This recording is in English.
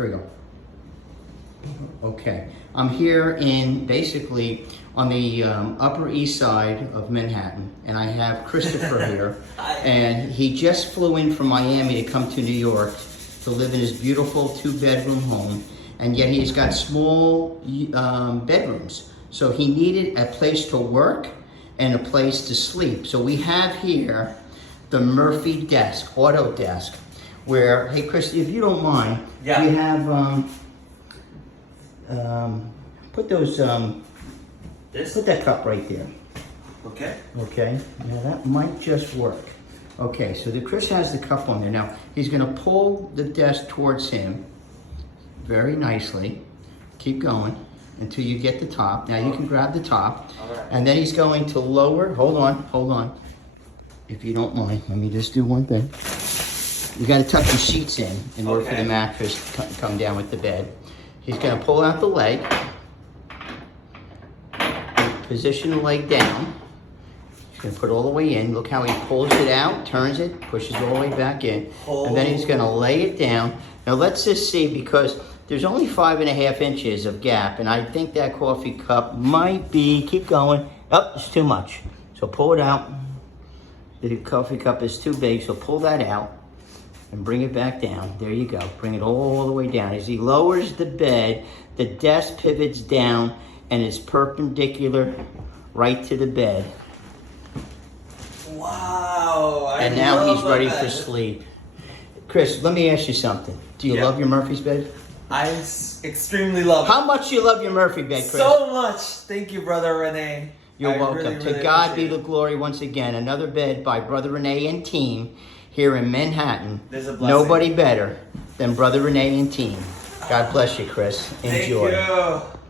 Here we go. Okay, I'm here in basically on the Upper East Side of Manhattan, and I have Christopher here, and he just flew in from Miami to come to New York to live in his beautiful 2-bedroom home, and yet he's got small bedrooms, so he needed a place to work and a place to sleep. So we have here the Murphy desk, auto desk, where, hey Christy, if you don't mind, yeah, we have put those this. put that cup right there. Okay. Okay, now that might just work. Okay, so Chris has the cup on there. Now he's gonna pull the desk towards him very nicely. Keep going until you get the top. Now you can grab the top. All right. And then he's going to lower, hold on. If you don't mind, let me just do one thing. You gotta tuck the sheets in order for the mattress to come down with the bed. He's gonna pull out the leg, position the leg down. He's gonna put it all the way in. Look how he pulls it out, turns it, pushes it all the way back in. And then he's gonna lay it down. Now let's just see, because there's only 5.5 inches of gap, and I think that coffee cup might be, keep going. Oh, it's too much. So pull it out. The coffee cup is too big, so pull that out and bring it back down. There you go. Bring it all the way down. As he lowers the bed, the desk pivots down and is perpendicular right to the bed. Wow. And now he's ready for sleep. Chris, let me ask you something. Do you love your Murphy's bed? I extremely love it. How much do you love your Murphy bed, Chris? So much. Thank you, Brother Renee. You're welcome. Really, To really God be appreciate the glory once again. Another bed by Brother Renee and team here in Manhattan. There's a blessing. Nobody better than Brother Renee and team. God bless you, Chris. Enjoy. Thank you.